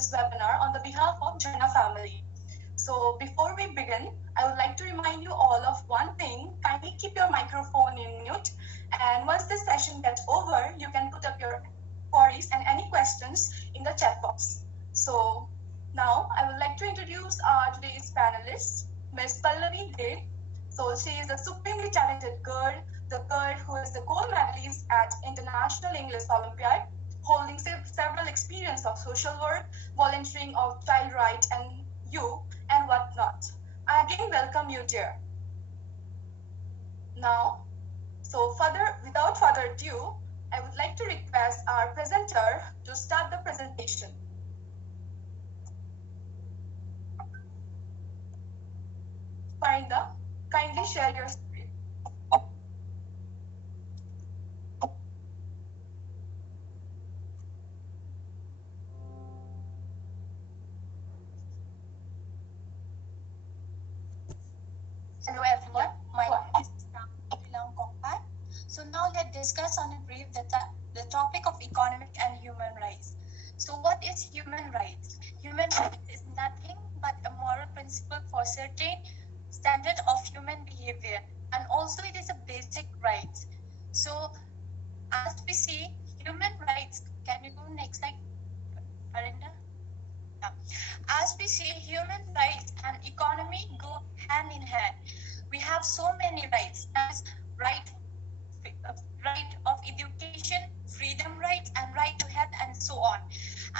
this webinar on the behalf of Jana family. So before we begin, I would like to remind you all of one thing. Kindly keep your microphone in mute, and once this session gets over, you can put up your queries and any questions in the chat box. So now I would like to introduce today's panelist, Ms. Pallavi Dave. So she is a supremely talented girl, the girl who is the gold medalist at International English Olympiad, holding several experience of social work, volunteering of child rights and youth and whatnot. I again welcome you, dear. Now, without further ado, I would like to request our presenter to start the presentation. Farinda, kindly share your screen. Hello everyone, my name is Longterm. So now let's discuss on a brief the topic of economic and human rights. So what is human rights? Human rights is nothing but a moral principle for certain standard of human behavior, and also it is a basic right. So as we see, human rights, can you go next slide, Arinda? As we see, human rights and economy go hand in hand. We have so many rights, as right of education, freedom rights, and right to health, and so on.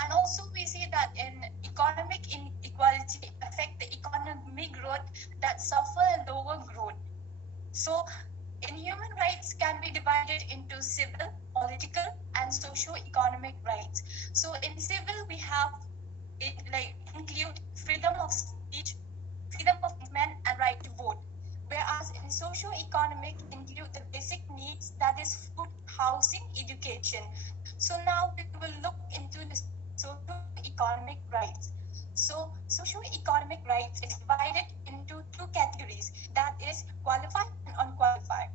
And also we see that in economic inequality affect the economic growth that suffer a lower growth. So in human rights can be divided into civil, political, and socio-economic rights. So in civil we have it include freedom of speech, freedom of movement, and right to vote. Whereas in socio-economic include the basic needs, that is food, housing, education. So now we will look into the socio-economic rights. So socio-economic rights is divided into two categories, that is qualified and unqualified.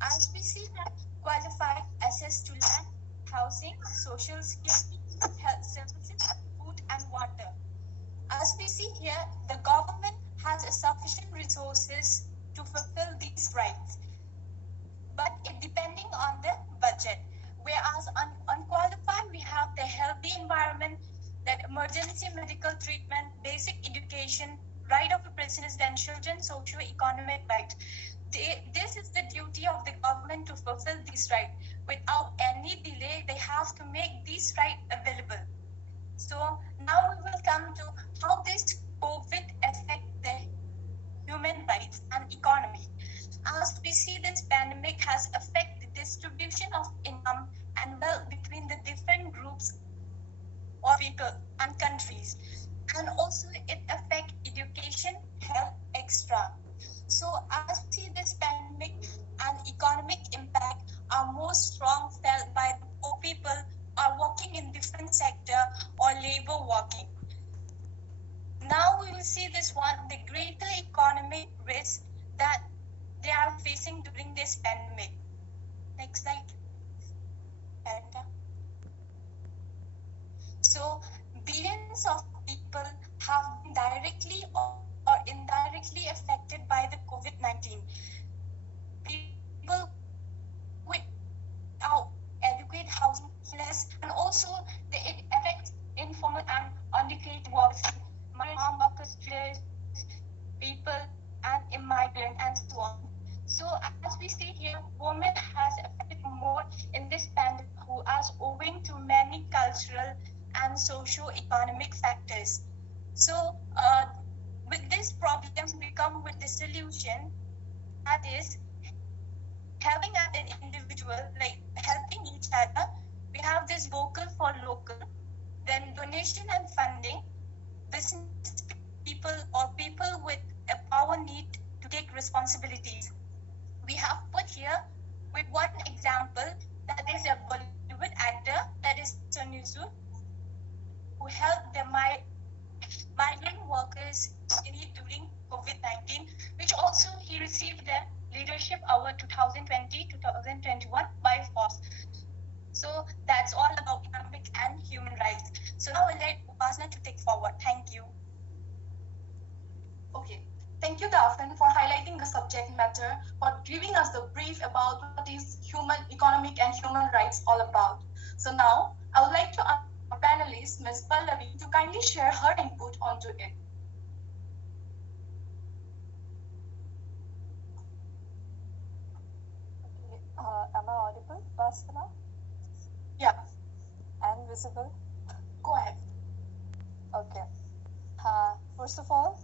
As we see that qualified access to land, housing, social security, health services, food and water. As we see here, the government has sufficient resources to fulfill these rights, but it depending on the budget. Whereas unqualified, we have the healthy environment, that emergency medical treatment, basic education, right of presidential and socio-economic rights. This is the duty of the government to fulfill these rights. Without any delay, they have to make these rights available. So now we will come to how this COVID affect the human rights and economy. As we see, this pandemic has affected the distribution of income and wealth between the different groups of people and countries. And also it affects education, health, etc. So as we see, this pandemic and economic impact are most strong felt by the poor people are working in different sector or labor working. Now we will see this one, the greater economic risk that they are facing during this pandemic. Next slide. So billions of people have been directly or indirectly affected by the COVID-19. People without adequate housing, and also it affects informal and undeclared workers, farm workers, traders, people, and immigrants, and so on. So as we see here, women has affected more in this pandemic, who are owing to many cultural and socio-economic factors. So with this problem, we come with the solution, that is helping as an individual, like helping each other. We have this vocal for local, then donation and funding, business people or people with a power need to take responsibilities. We have put here with one example, that is a Bollywood actor, that is Sonusu, who helped the migrant workers during COVID-19, which also he received the Leadership Award 2020-2021 by FOSS. So that's all about economic and human rights. So now we'll let Upasana to take forward. Thank you. Okay. Thank you, Daphne, for highlighting the subject matter, for giving us the brief about what is human economic and human rights all about. So now, I would like to ask our panelist, Ms. Pallavi, to kindly share her input onto it. Okay, am I audible, Vasana? Yeah, And visible? go ahead. Okay. First of all,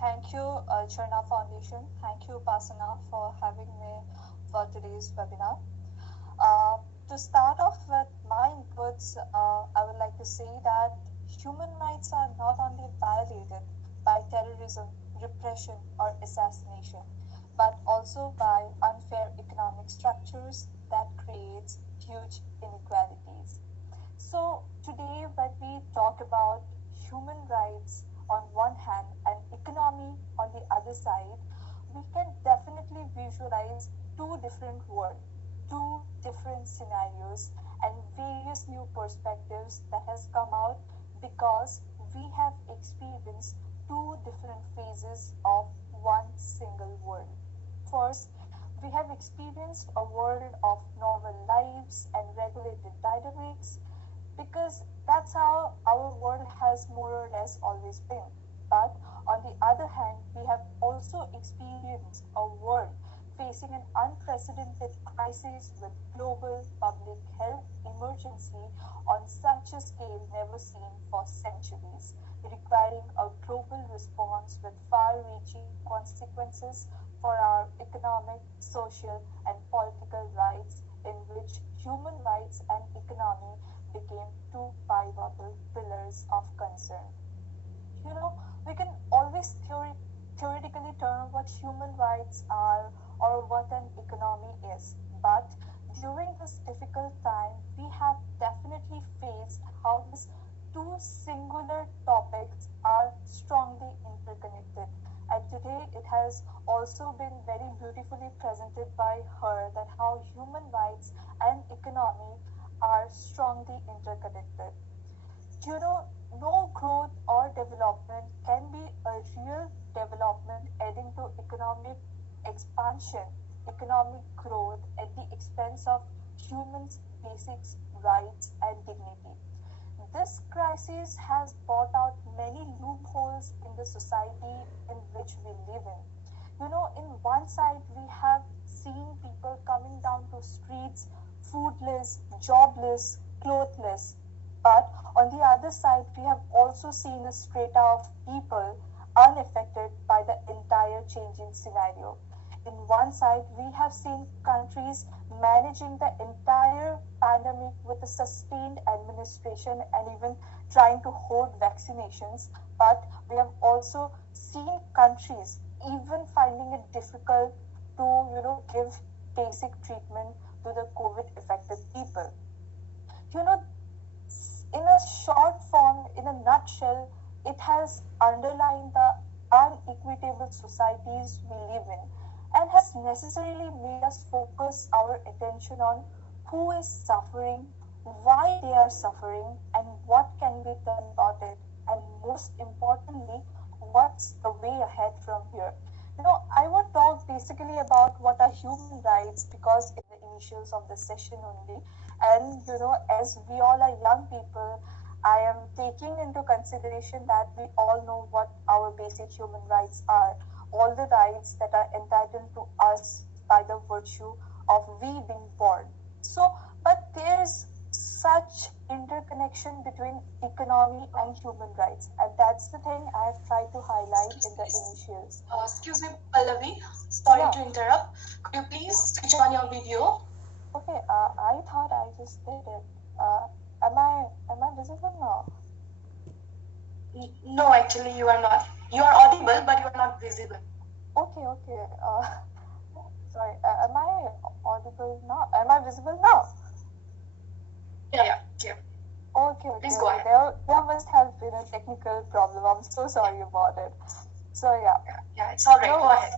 thank you, Charna Foundation. Thank you, Pasana, for having me for today's webinar. To start off with my inputs, I would like to say that human rights are not only violated by terrorism, repression, or assassination, but also by unfair economic structures that creates huge inequalities. So today when we talk about human rights on one hand and economy on the other side, we can definitely visualize two different worlds, two different scenarios and various new perspectives that has come out because we have experienced two different phases of one single world. First, we have experienced a world of normal lives and regulated dynamics because that's how our world has more or less always been. But on the other hand, we have also experienced a world facing an unprecedented crisis with global public health emergency on such a scale never seen for centuries, requiring a global response with far-reaching consequences for our economic, social, and political rights, in which human rights and economy became two pivotal pillars of concern. You know, we can always theoretically term what human rights are or what an economy is, but during this difficult time, we have definitely faced how these two singular topics are strongly interconnected. And today it has also been very beautifully presented by her that how human rights and economy are strongly interconnected. You know, no growth or development can be a real development adding to economic expansion, economic growth at the expense of humans' basic rights and dignity. This crisis has brought out many loopholes in the society in which we live in. You know, in one side, we have seen people coming down to streets foodless, jobless, clothless. But on the other side, we have also seen a strata of people unaffected by the entire changing scenario. In one side, we have seen countries managing the entire pandemic with a sustained administration and even trying to hold vaccinations. But we have also seen countries even finding it difficult to, give basic treatment to the COVID affected people. You know, in a short form, in a nutshell, it has underlined the unequitable societies we live in and has necessarily made us focus our attention on who is suffering, why they are suffering, and what can be done about it. And most importantly, what's the way ahead from here. I want to talk basically about what are human rights because in the initials of the session only. And, as we all are young people, I am taking into consideration that we all know what our basic human rights are, all the rights that are entitled to us by the virtue of we being born. So, but there's such interconnection between economy and human rights, and that's the thing I have tried to highlight in the initials. Excuse me, Pallavi. Sorry to interrupt. Could you please switch on your video? Okay, I thought I just did it. Am I visible now? No, actually, you are not. You are audible, but you are not visible. Okay. Sorry. Am I audible now? Am I visible now? Yeah. Okay. Please go ahead. There must have been a technical problem. I'm so sorry about it. So yeah. Yeah, it's all right. Go ahead.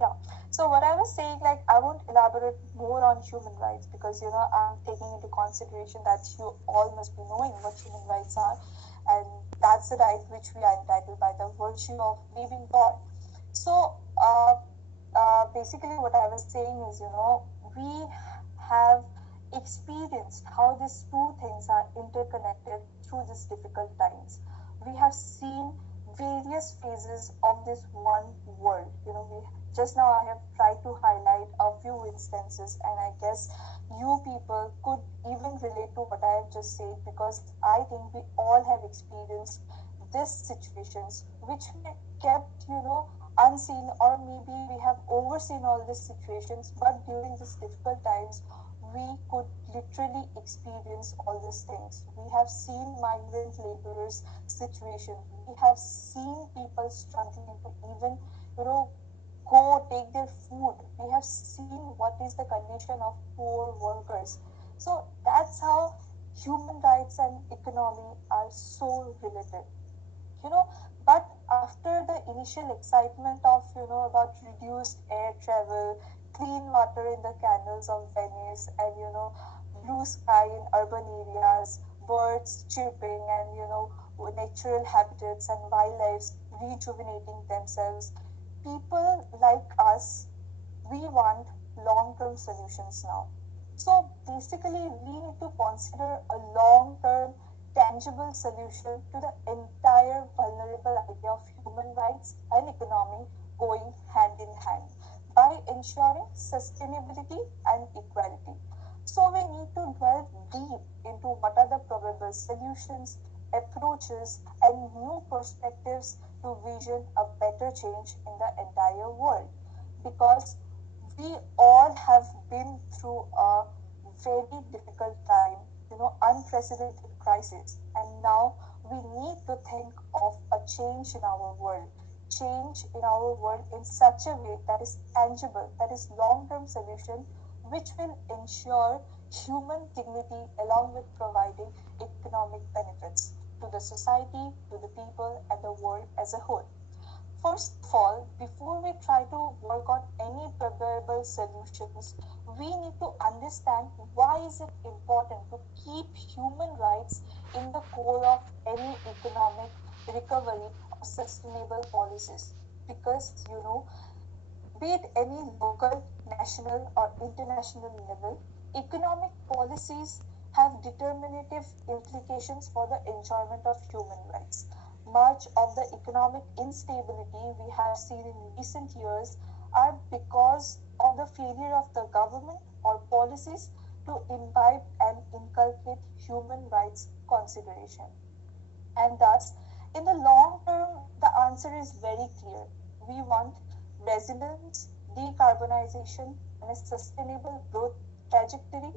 Yeah. So what I was saying, I won't elaborate more on human rights because I'm taking into consideration that you all must be knowing what human rights are. that's a right which we are entitled by the virtue of being born. So basically what I was saying is, we have experienced how these two things are interconnected through these difficult times. We have seen various phases of this one world. We just now I have tried to highlight a few instances, and I guess you people could even relate to what I have just said, because I think we all have experienced these situations which we kept, unseen, or maybe we have overseen all these situations, but during these difficult times we could literally experience all these things. We have seen migrant laborers situation, we have seen people struggling to even, go take their food. We have seen what is the condition of poor workers. So that's how human rights and economy are so related. you know but after the initial excitement of, about reduced air travel, clean water in the canals of Venice, and, blue sky in urban areas, birds chirping, and, natural habitats and wildlife rejuvenating themselves, people like us, we want long-term solutions now. So basically, we need to consider a long-term, tangible solution to the entire vulnerable idea of human rights and economy going hand in hand by ensuring sustainability and equality. So we need to delve deep into what are the probable solutions, approaches, and new perspectives to vision a better change in the entire world, because we all have been through a very difficult time, unprecedented crisis, and now we need to think of a change in our world in such a way that is tangible, that is long-term solution, which will ensure human dignity along with providing economic benefits to the society, to the people, and the world as a whole. First of all, before we try to work on any probable solutions, we need to understand why is it important to keep human rights in the core of any economic recovery or sustainable policies. Because, be it any local, national, or international level, economic policies have determinative implications for the enjoyment of human rights. Much of the economic instability we have seen in recent years are because of the failure of the government or policies to imbibe and inculcate human rights consideration. And thus, in the long term, the answer is very clear. We want resilience, decarbonization, and a sustainable growth trajectory,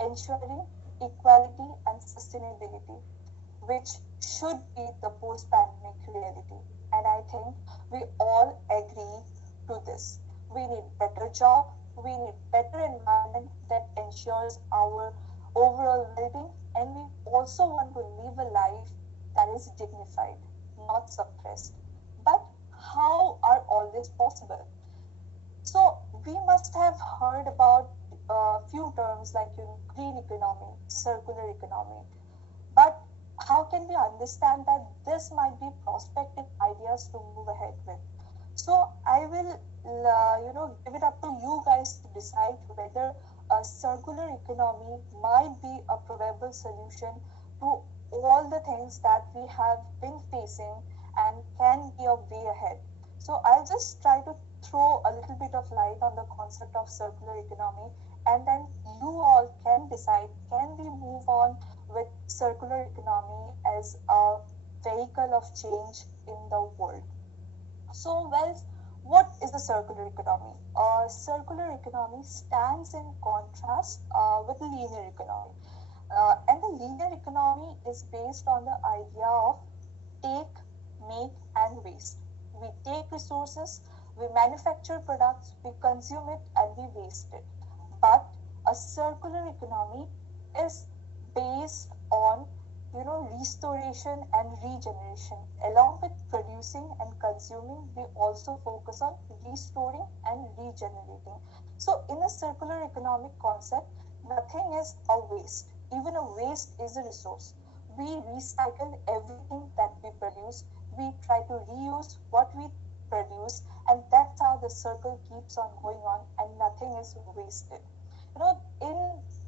ensuring equality and sustainability, which should be the post-pandemic reality. And I think we all agree to this. We need better job, we need better environment that ensures our overall well-being, and we also want to live a life that is dignified, not suppressed. But how are all this possible? So we must have heard about a few terms like, green economy, circular economy. But how can we understand that this might be prospective ideas to move ahead with? So I will, give it up to you guys to decide whether a circular economy might be a probable solution to all the things that we have been facing and can be a way ahead. So I'll just try to throw a little bit of light on the concept of circular economy, and then you all can decide, can we move on with circular economy as a vehicle of change in the world? So, well, what is the circular economy? Circular economy stands in contrast with the linear economy. And the linear economy is based on the idea of take, make, and waste. We take resources, we manufacture products, we consume it, and we waste it. But a circular economy is based on, restoration and regeneration. Along with producing and consuming, we also focus on restoring and regenerating. So in a circular economic concept, nothing is a waste. Even a waste is a resource. We recycle everything that we produce, we try to reuse what we produce, and that's how the circle keeps on going on and nothing is wasted. In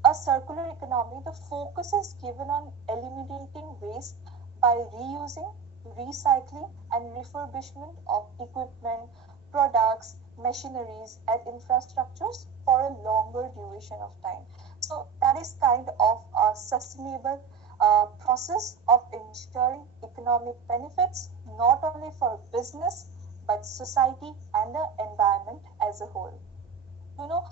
a circular economy, the focus is given on eliminating waste by reusing, recycling, and refurbishment of equipment, products, machineries, and infrastructures for a longer duration of time. So that is kind of a sustainable process of ensuring economic benefits not only for business but society and the environment as a whole. You know,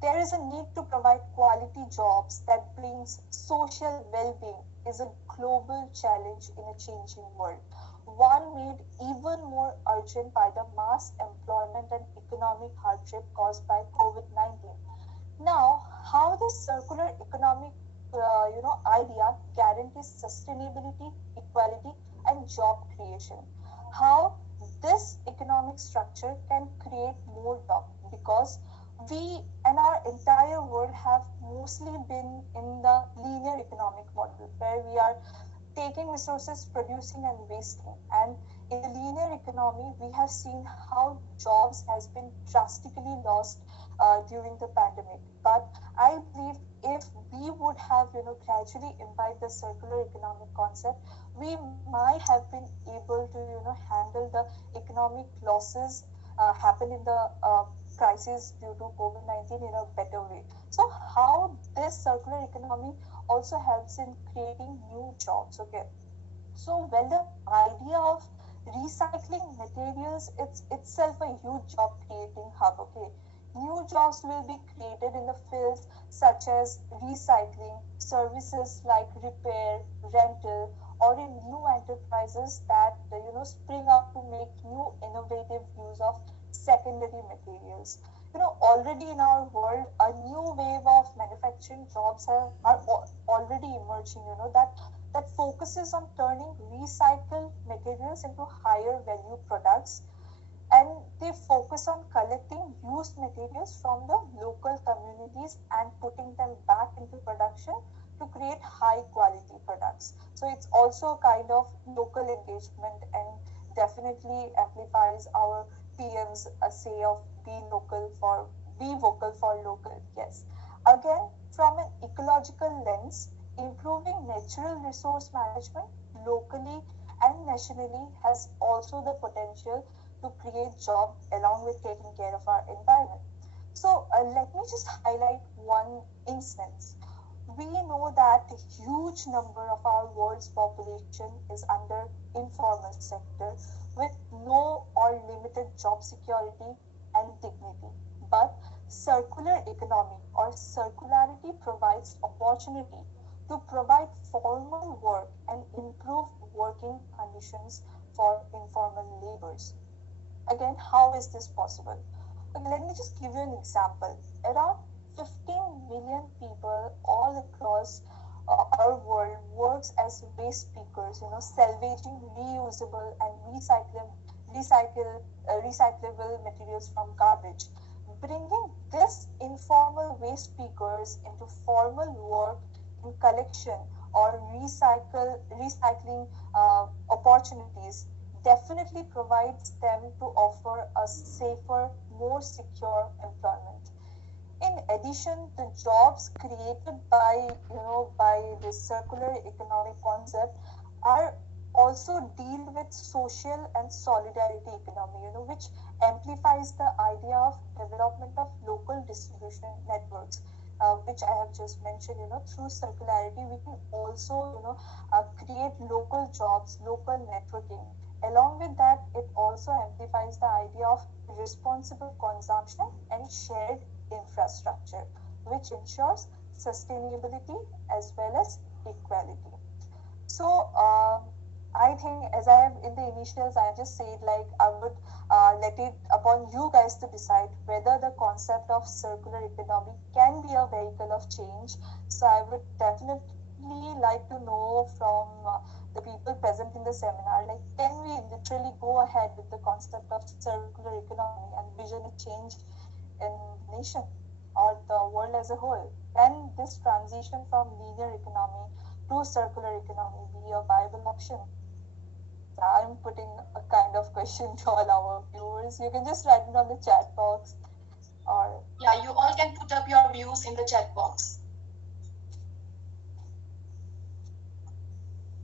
there is a need to provide quality jobs that brings social well-being is a global challenge in a changing world. One made even more urgent by the mass employment and economic hardship caused by COVID-19. Now, how this circular economic idea guarantees sustainability, equality, and job creation. How this economic structure can create more jobs because we and our entire world have mostly been in the linear economic model where we are taking resources, producing and wasting. And in the linear economy, we have seen how jobs has been drastically lost during the pandemic. But I believe if we would have, gradually imbibed the circular economic concept, we might have been able to, handle the economic losses happen in the crisis due to COVID-19 in a better way. So how this circular economy also helps in creating new jobs. Okay, so well, the idea of recycling materials, it's itself a huge job creating hub. Okay, new jobs will be created in the fields such as recycling, services like repair, rental, or in new enterprises that spring up to make new innovative use of secondary materials. Already in our world, a new wave of manufacturing jobs are already emerging. That focuses on turning recycled materials into higher value products, and they focus on collecting used materials from the local communities and putting them back into production to create high quality products. So it's also a kind of local engagement and definitely amplifies our PM's say of be vocal for local. Yes. Again, from an ecological lens, improving natural resource management locally and nationally has also the potential to create jobs along with taking care of our environment. So let me just highlight one instance. We know that a huge number of our world's population is under informal sector with no or limited job security and dignity. But circular economy or circularity provides opportunity to provide formal work and improve working conditions for informal laborers. Again, how is this possible? Okay, let me just give you an example. Around 15 million people all across our world works as waste pickers, salvaging reusable and recyclable materials from garbage. Bringing this informal waste pickers into formal work in collection or recycling opportunities definitely provides them to offer a safer, more secure employment. In addition, the jobs created by this circular economic concept are also deal with social and solidarity economy, which amplifies the idea of development of local distribution networks, which I have just mentioned. Through circularity, we can also, create local jobs, local networking. Along with that, it also amplifies the idea of responsible consumption and shared infrastructure, which ensures sustainability as well as equality. So, I think, as I have in the initials, I just said like I would let it upon you guys to decide whether the concept of circular economy can be a vehicle of change. So, I would definitely like to know from the people present in the seminar, like, can we literally go ahead with the concept of circular economy and vision a change in the nation or the world as a whole? Can this transition from linear economy to circular economy be a viable option? I'm putting a kind of question to all our viewers. You can just write it on the chat box, or Yeah, you all can put up your views in the chat box.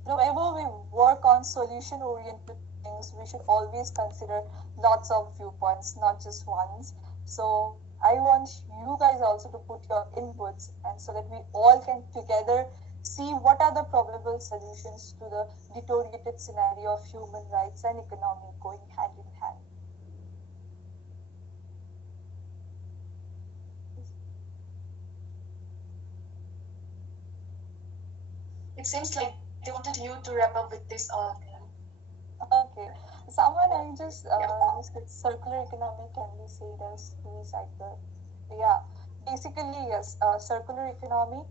whenever we work on solution-oriented things, we should always consider lots of viewpoints, not just ones. So I want you guys also to put your inputs, and so that we all can together see what are the probable solutions to the deteriorated scenario of human rights and economy going hand in hand. It seems like they wanted you to wrap up with this all thing. Okay, someone I just like circular economy can be said as recycle. Yeah, basically yes. Circular economy,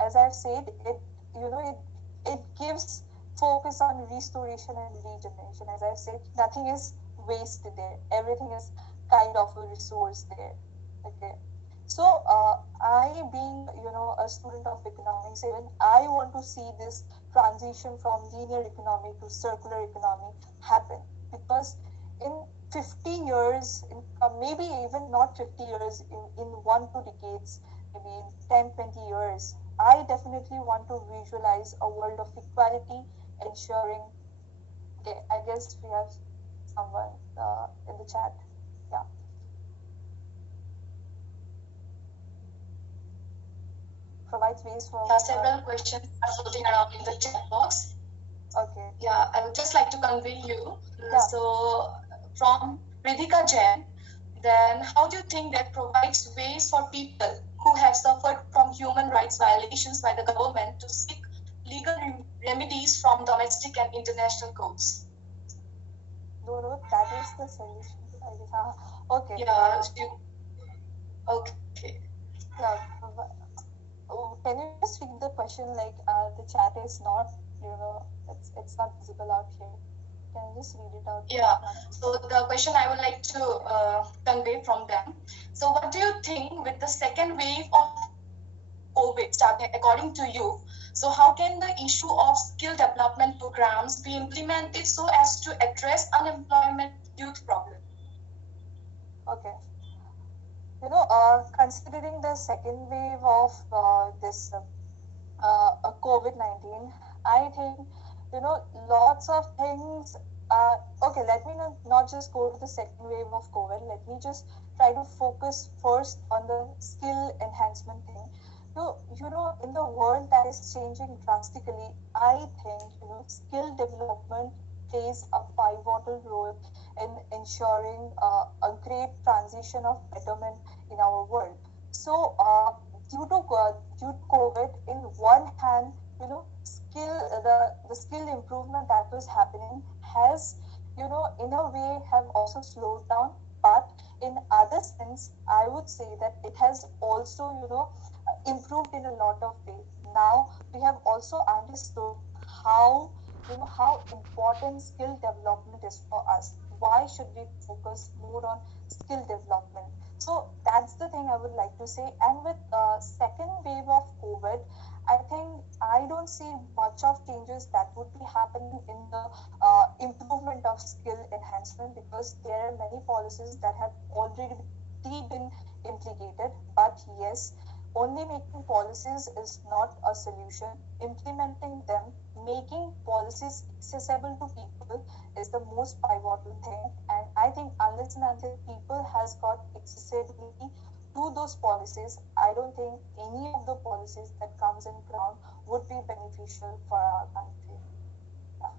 as I've said, it gives focus on restoration and regeneration. As I've said, nothing is wasted there. Everything is kind of a resource there. Okay. So, I being a student of economics, even I want to see this transition from linear economy to circular economy happen, because in 50 years, maybe even not 50 years, in 1 2 decades, maybe in 10 20 years, I definitely want to visualize a world of equality, ensuring. Okay, I guess we have someone in the chat. Yeah. Provides ways for. Yeah, several questions are floating around in the chat box. Okay. Yeah, I would just like to convey you. Yeah. So, from Ridhika Jain, then how do you think that provides ways for people who have suffered from human rights violations by the government to seek legal remedies from domestic and international courts? No, that is the solution. Okay. Yeah, okay. Yeah. Can you just read the question? Like, the chat is not, it's not visible out here. Can you just read it out? Yeah. So the question I would like to convey from them. So what do you think with the second wave of COVID starting, according to you? So how can the issue of skill development programs be implemented so as to address unemployment youth problem? Okay. Considering the second wave of this COVID-19, I think, lots of things. Okay, let me not just go to the second wave of COVID. Let me just try to focus first on the skill enhancement thing. In the world that is changing drastically, I think, skill development plays a pivotal role in ensuring a great transition of betterment in our world. So, due to COVID, in one hand, the skill improvement that was happening has, in a way, have also slowed down. But in other sense, I would say that it has also, improved in a lot of ways. Now we have also understood how, how important skill development is for us. Why should we focus more on skill development? So that's the thing I would like to say. And with second wave of COVID, I think I don't see much of changes that would be happening in the improvement of skill enhancement, because there are many policies that have already been implicated. But yes, only making policies is not a solution. Implementing them, making policies accessible to people is the most pivotal thing. And I think unless and until people has got accessibility to those policies, I don't think any of the policies that comes in ground would be beneficial for our country. Yeah.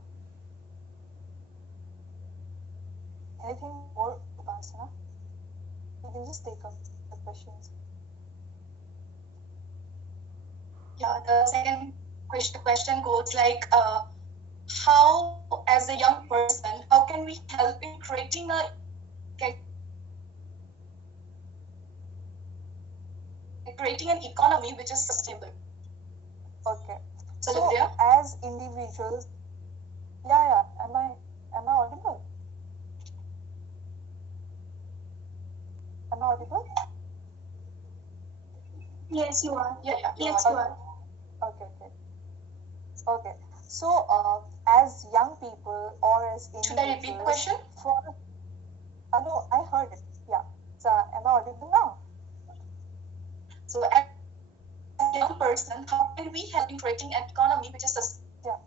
Anything more, Upasana? You can just take up the questions. Yeah, the second question goes like, how, as a young person, how can we help in creating an economy which is sustainable? Okay. So as individuals, yeah. Am I audible? Am I audible? Yes, you are. Yeah. Yes, you are. Okay. So, as young people or as individuals. Should I repeat the question? No, I heard it. Yeah. So, am I audible now? So, as a young person, how can we help in creating an economy which is sustainable?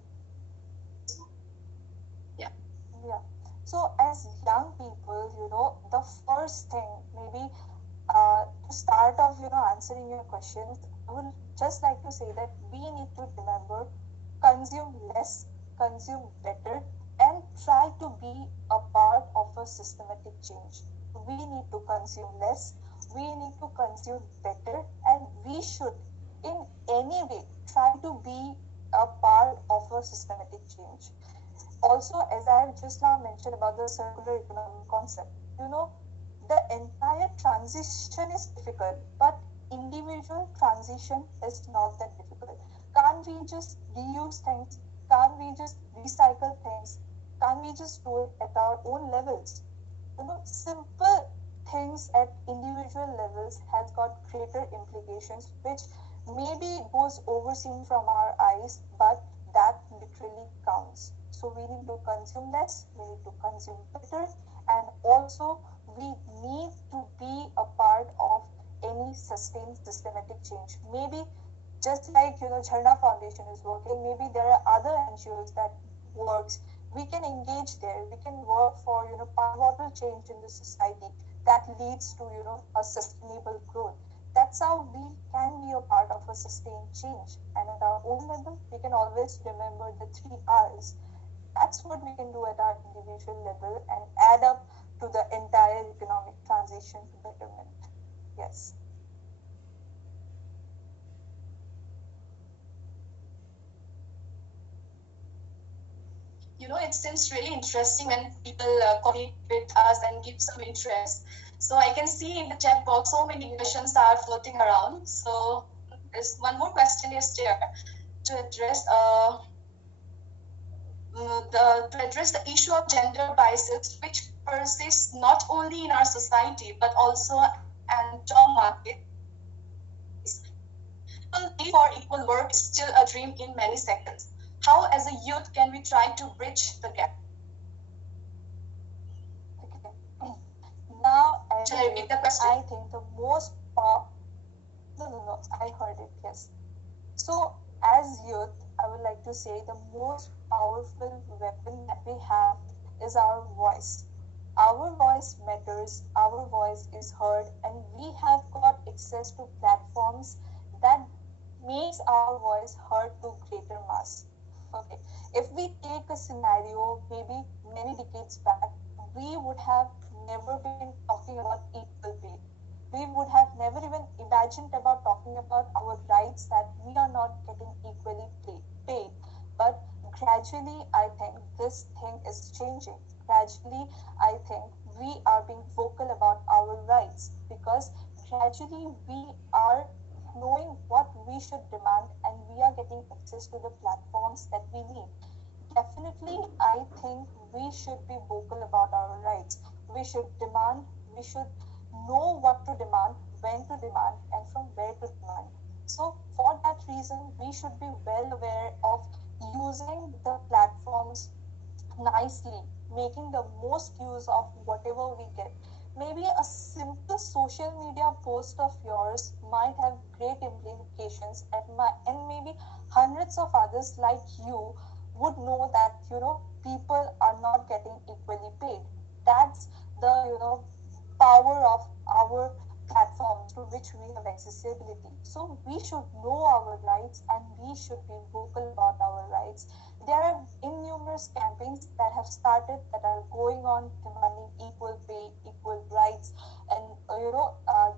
Yeah. So, as young people, the first thing, maybe to start off, answering your questions, I would just like to say that we need to remember consume less, consume better, and try to be a part of a systematic change. We need to consume less, we need to consume better, and we should, in any way, try to be a part of a systematic change. Also, as I have just now mentioned about the circular economy concept, the entire transition is difficult, but individual transition is not that difficult. Can't we just reuse things? Can't we just recycle things? Can't we just do it at our own levels? Simple things at individual levels has got greater implications, which maybe goes overseen from our eyes, but that literally counts. So we need to consume less, we need to consume better, and also we need to be a part of any sustained systematic change. Maybe just like Jharna Foundation is working, maybe there are other NGOs that works. We can engage there. We can work for pivotal change in the society that leads to a sustainable growth. That's how we can be a part of a sustained change. And at our own level, we can always remember the 3 R's. That's what we can do at our individual level and add up to the entire economic transition to betterment. Yes. It seems really interesting when people communicate with us and give some interest. So I can see in the chat box so many questions are floating around. So there's one more question is there to address the issue of gender biases, which persists not only in our society but also and job market. Pay for equal work is still a dream in many sectors. How, as a youth, can we try to bridge the gap? Okay. Now, Shall I repeat the question? I think the most No, I heard it. Yes. So, as youth, I would like to say the most powerful weapon that we have is our voice. Our voice matters, our voice is heard, and we have got access to platforms that makes our voice heard to greater mass. Okay, if we take a scenario maybe many decades back, we would have never been talking about equal pay. We would have never even imagined about talking about our rights that we are not getting equally paid. But gradually, I think this thing is changing. Gradually, I think we are being vocal about our rights because gradually we are knowing what we should demand and we are getting access to the platforms that we need. Definitely, I think we should be vocal about our rights. We should demand, we should know what to demand, when to demand, and from where to demand. So, for that reason, we should be well aware of using the platforms nicely, making the most use of whatever we get. Maybe a simple social media post of yours might have great implications, and maybe hundreds of others like you would know that people are not getting equally paid. That's the power of our platforms to which we have accessibility. So we should know our rights and we should be vocal about our rights. There are innumerous campaigns that have started that are going on demanding equal pay, equal rights, and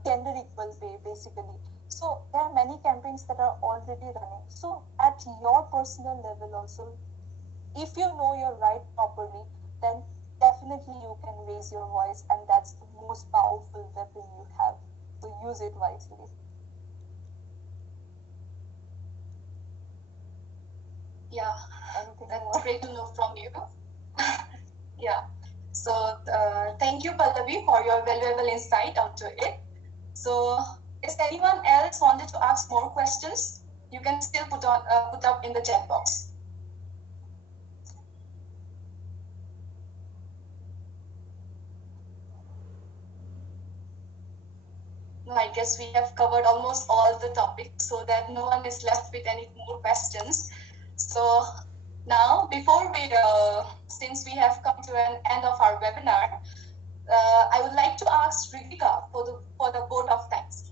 gender equal pay basically. So there are many campaigns that are already running. So at your personal level also, if you know your right properly, then definitely you can raise your voice, and that's the most powerful weapon you have. So use it wisely. Yeah, that's great to know from you. Yeah. So thank you, Pallavi, for your valuable insight onto it. So is anyone else wanted to ask more questions? You can still put up in the chat box. No, I guess we have covered almost all the topics so that no one is left with any more questions. So now, before we, since we have come to an end of our webinar, I would like to ask Ritika for the vote of thanks.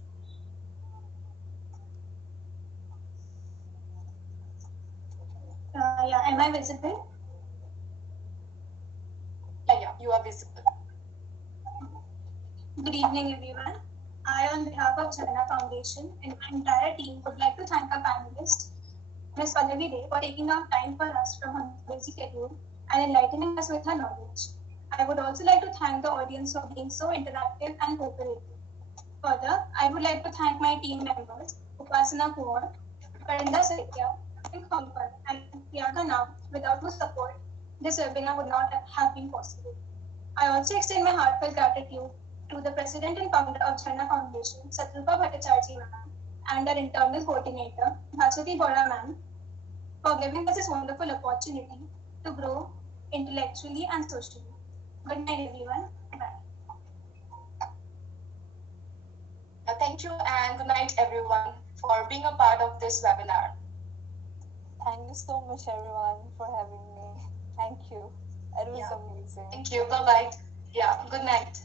Yeah, am I visible? Yeah, you are visible. Good evening, everyone. I, on behalf of Jharna Foundation and my entire team, would like to thank our panelists, Ms. Pallavi Dey, for taking out time for us from her busy schedule and enlightening us with her knowledge. I would also like to thank the audience for being so interactive and cooperative. Further, I would like to thank my team members, Upasana Kumar, Karinda Saitya, and Kongkar, and Priyanka Nam, without whose support, this webinar would not have been possible. I also extend my heartfelt gratitude to the President and Founder of Jharna Foundation, Satrupa Bhattacharjee ma'am, and our internal coordinator, Bhaswati Bora ma'am, for giving us this wonderful opportunity to grow intellectually and socially. Good night, everyone. Bye. Thank you and good night, everyone, for being a part of this webinar. Thank you so much, everyone, for having me. Thank you. It was amazing. Thank you. Bye-bye. Yeah, good night.